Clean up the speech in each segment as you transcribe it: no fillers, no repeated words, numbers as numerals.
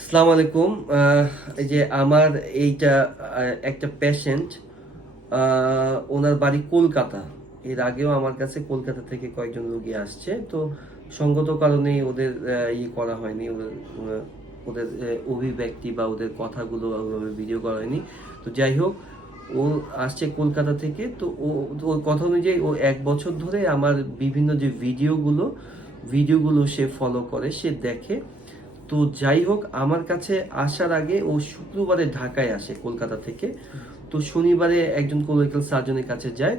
আসসালামু আলাইকুম। এই যে আমার এইটা একটা পেশেন্ট, ওনার বাড়ি কলকাতা। এর আগেও আমার কাছে কলকাতা থেকে কয়েকজন রোগী আসছে। তো সঙ্গত কারণেই ওদের করা হয়নি, ওদের অভিব্যক্তি বা ওদের কথাগুলো ওইভাবে ভিডিও করা হয়নি। তো যাই হোক, ও আসছে কলকাতা থেকে। তো ওর কথা অনুযায়ী ও 1 বছর ধরে আমার বিভিন্ন যে ভিডিওগুলো সে ফলো করে, সে দেখে। তো যাই হোক, আমার কাছে আসার আগে ও শুক্রবারে ঢাকায় আসে কলকাতা থেকে। তো শনিবারে একজন কোলোরেক্টাল সার্জনের কাছে যায়।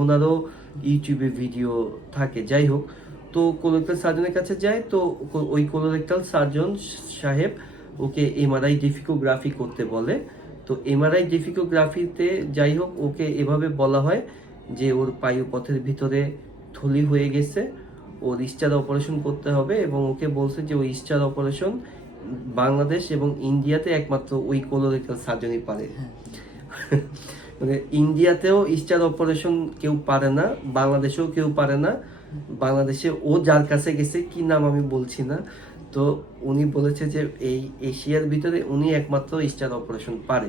ওনারও ইউটিউবে ভিডিও থাকে। যাই হোক, তো কোলোরেক্টাল সার্জনের কাছে যায়। তো ওই কোলোরেক্টাল সার্জন সাহেব ওকে এমআরআই ডিফিকোগ্রাফি করতে বলে। তো এমআরআই ডিফিকোগ্রাফিতে যাই হোক, ওকে এভাবে বলা হয় যে ওর পায়ুপথের ভিতরে থলি হয়ে গেছে, ওর স্টার অপারেশন করতে হবে। এবং ওকে বলছে যে ওই স্টার অপারেশন বাংলাদেশ এবং ইন্ডিয়াতে একমাত্র ওই কোলোরেক্টাল সার্জনই পারে। মানে ইন্ডিয়াতেও স্টার অপারেশন কেউ পারে না, বাংলাদেশেও কেউ পারে না। বাংলাদেশে ও যার কাছে গেছে, কি নাম আমি বলছি না, তো উনি বলেছে যে এই এশিয়ার ভিতরে উনি একমাত্র স্টার অপারেশন পারে।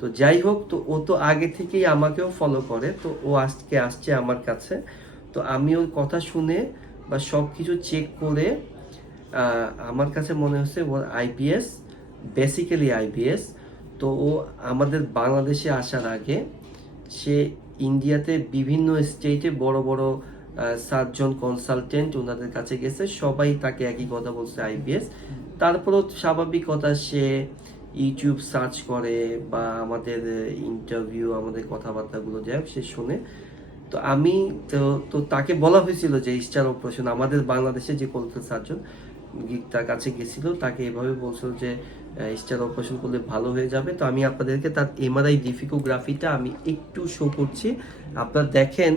তো যাই হোক, তো ও তো আগে থেকেই আমাকেও ফলো করে। তো ও আজকে আসছে আমার কাছে। তো আমি ওর কথা শুনে বা সব কিছু চেক করে আমার কাছে মনে হচ্ছে ওর আইবিএস, বেসিক্যালি আইবিএস। তো ও আমাদের বাংলাদেশে আসার আগে সে ইন্ডিয়াতে বিভিন্ন স্টেটে বড় বড় সার্জন কনসালটেন্ট ওনাদের কাছে গেছে, সবাই তাকে একই কথা বলছে, আইবিএস। তারপরও স্বাভাবিক কথা, সে ইউটিউব সার্চ করে বা আমাদের ইন্টারভিউ, আমাদের কথাবার্তাগুলো যাই হোক সে শুনে। তো আমি তো তো তাকে বলা হয়েছিল যে স্টার অপারেশন আমাদের বাংলাদেশে যে কলকাতা সার্জন তার কাছে গেছিল, তাকে এভাবে বলছিল যে স্টার অপারেশন করলে ভালো হয়ে যাবে। তো আমি আপনাদেরকে তার এমআরআই ডিফিকোগ্রাফিটা আমি একটু শো করছি। আপনারা দেখেন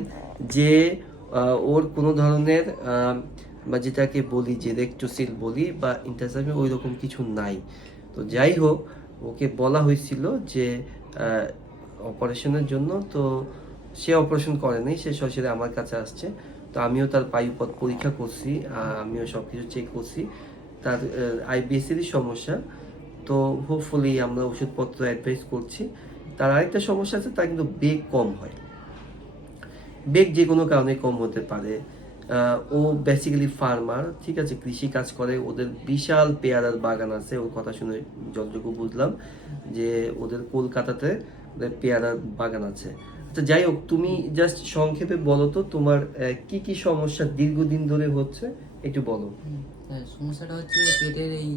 যে ওর কোনো ধরনের বা যেটাকে বলি যে রেক্টোসিল বলি বা ইন্টারসাইমি, ওই রকম কিছু নাই। তো যাই হোক, ওকে বলা হয়েছিল যে অপারেশনের জন্য, তো সে অপারেশন করেনি, সে সরাসরি আমার কাছে আসছে। তো আমিও তার পায়ুপথ পরীক্ষা করছি, আমিও সব কিছু চেক করছি। তার আইবিএসেরই সমস্যা। তো হোপফুলি আমরা ওষুধপত্র অ্যাডভাইস করছি। তার আরেকটা সমস্যা আছে, তার কিন্তু বেগ কম হয়। বেগ যে কোনো কারণে কম হতে পারে। ও বেসিক্যালি ফার্মার, ঠিক আছে, কৃষি কাজ করে। ওদের বিশাল পেয়ারার বাগান আছে। ওর কথা শুনে যতটুকু বুঝলাম যে ওদের কলকাতাতে ওদের পেয়ারার বাগান আছে। আচ্ছা যাই হোক, তুমি জাস্ট সংক্ষেপে বলো তো তোমার কি কি সমস্যা দীর্ঘদিন ধরে হচ্ছে, একটু বলো। সমস্যাটা হচ্ছে পেটের এই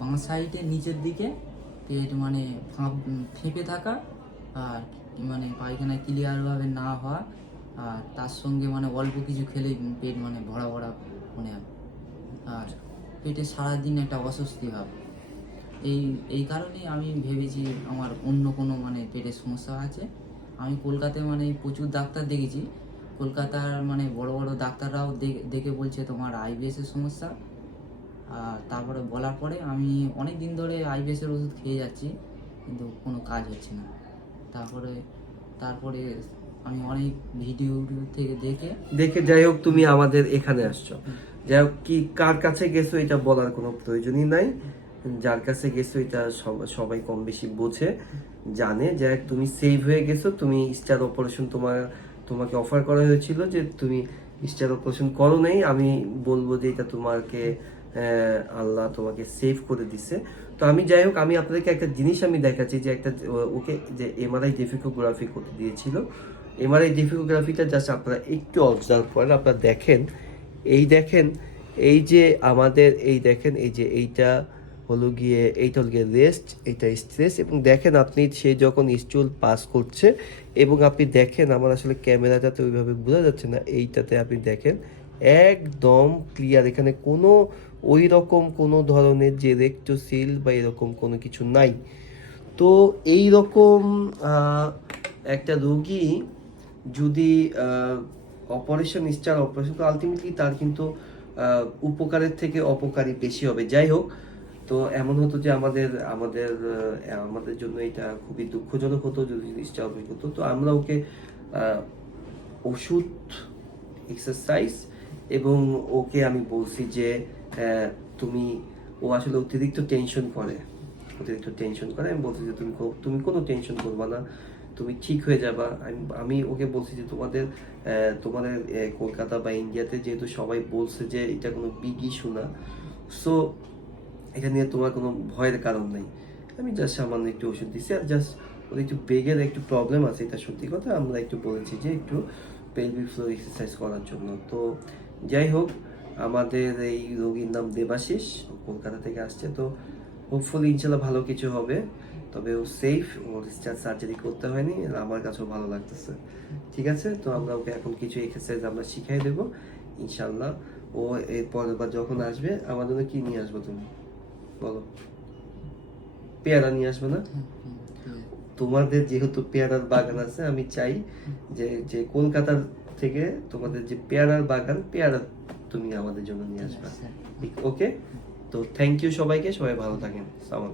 বাঁ সাইডের নিচের দিকে পেট মানে ফেঁপে থাকা, আর মানে পায়খানা ক্লিয়ারভাবে না হওয়া, আর তার সঙ্গে মানে অল্প কিছু খেলেই পেট মানে ভরা ভরা মনে হয়, আর পেটে সারাদিন একটা অস্বস্তি ভাব। এই এই কারণেই আমি ভেবেছি আমার অন্য কোনো মানে পেটের সমস্যা আছে। আমি কলকাতায় মানে প্রচুর ডাক্তার দেখেছি, কলকাতার মানে বড় বড় ডাক্তাররাও দেখে বলছে তোমার আইবিএসের সমস্যা। আর তারপরে বলার পরে আমি অনেক দিন ধরে আইবিএসের ওষুধ খেয়ে যাচ্ছি, কিন্তু কোনো কাজ হচ্ছে না। তারপরে তারপরে আমি অনেক ভিডিও থেকে দেখে দেখে যাই হোক, তুমি আমাদের এখানে আসছো। যাই হোক, কি কার কাছে গেছো এটা বলার কোনো প্রয়োজনই নাই। যার কাছে গেছো এটা সবাই কম বেশি বোঝে, জানে। যাই হোক, তুমি সেভ হয়ে গেছো। তুমি স্টার অপারেশন তোমাকে অফার করা হয়েছিল যে তুমি স্টার অপারেশন করো নাই। আমি বলবো যে এটা তোমাকে আল্লাহ তোমাকে সেভ করে দিছে। তো আমি যাই হোক, আমি আপনাদেরকে একটা জিনিস আমি দেখাচ্ছি যে একটা ওকে যে এমআরআই ডিফিকোগ্রাফি করতে দিয়েছিল। এমআরআই ডিফিকোগ্রাফিটা জাস্ট আপনারা একটু অবজার্ভ করেন। আপনারা দেখেন, দেখেন এই যে আমাদের দেখেন, এই যে এইটা হলো গিয়ে রেস্ট, এটা স্ট্রেস। এবং দেখেন আপনি সে যখন স্টুল পাস করছে, এবং আপনি দেখেন আমার আসলে ক্যামেরাটাতে ওইভাবে বোঝা যাচ্ছে না, এইটাতে আপনি দেখেন একদম ক্লিয়ার, এখানে কোনো ওই রকম কোনো ধরনের যে রেক্টোসিল বা এরকম কোনো কিছু নাই। তো এই রকম একটা রোগী যদি অপারেশন স্টার অপারেশন, তো আলটিমেটলি তার কিন্তু উপকারের থেকে অপকারই বেশি হবে। যাই হোক, তো এমন হতো যে আমাদের আমাদের আমাদের জন্য এটা খুবই দুঃখজনক হতো যদি স্টার অপারেশন হতো। তো আমরা ওকে ওষুধ, এক্সারসাইজ, এবং ওকে আমি বলছি যে তুমি ও আসলে অতিরিক্ত টেনশন করে, আমি বলছি যে তুমি কোনো টেনশন করবা না, তুমি ঠিক হয়ে যাবা। আমি ওকে বলছি যে তোমাদের কলকাতা বা ইন্ডিয়াতে যেহেতু সবাই বলছে যে এটা কোনো বিগ ইস্যু না, সো এটা নিয়ে তোমার কোনো ভয়ের কারণ নেই। আমি জাস্ট সামান্য একটু ওষুধ দিচ্ছি, আর জাস্ট ওর একটু বেগের একটু প্রবলেম আছে, এটা সত্যি কথা। আমরা একটু বলেছি যে একটু পেলভিক ফ্লোর এক্সারসাইজ করার জন্য। তো যাই হোক, আমাদের এই রোগীর নাম দেবাশিস, ও কলকাতা থেকে আসছে। তো হোপফুলি ইনশাল্লাহ ভালো কিছু হবে। তবে ও সেফ, ওর সার্জারি করতে হয়নি, আর আমার কাছেও ভালো লাগতেছে। ঠিক আছে, তো আমরা ওকে এখন কিছু এক্সারসাইজ আমরা শিখাই দেবো ইনশাল্লাহ। ও এর পরের বার যখন আসবে, আমার জন্য কি নিয়ে আসবো তুমি বলো? পেয়ারা নিয়ে আসবে না? ঠিক আছে। তোমাদের যেহেতু পেয়ারার বাগান আছে, আমি চাই যে যে কলকাতার থেকে তোমাদের যে পেয়ারার বাগান, পেয়ারা তুমি আমাদের জন্য নিয়ে আসবে। স্যার। ওকে, তো থ্যাংক ইউ সবাইকে, সবাই ভালো থাকেন। সালাম।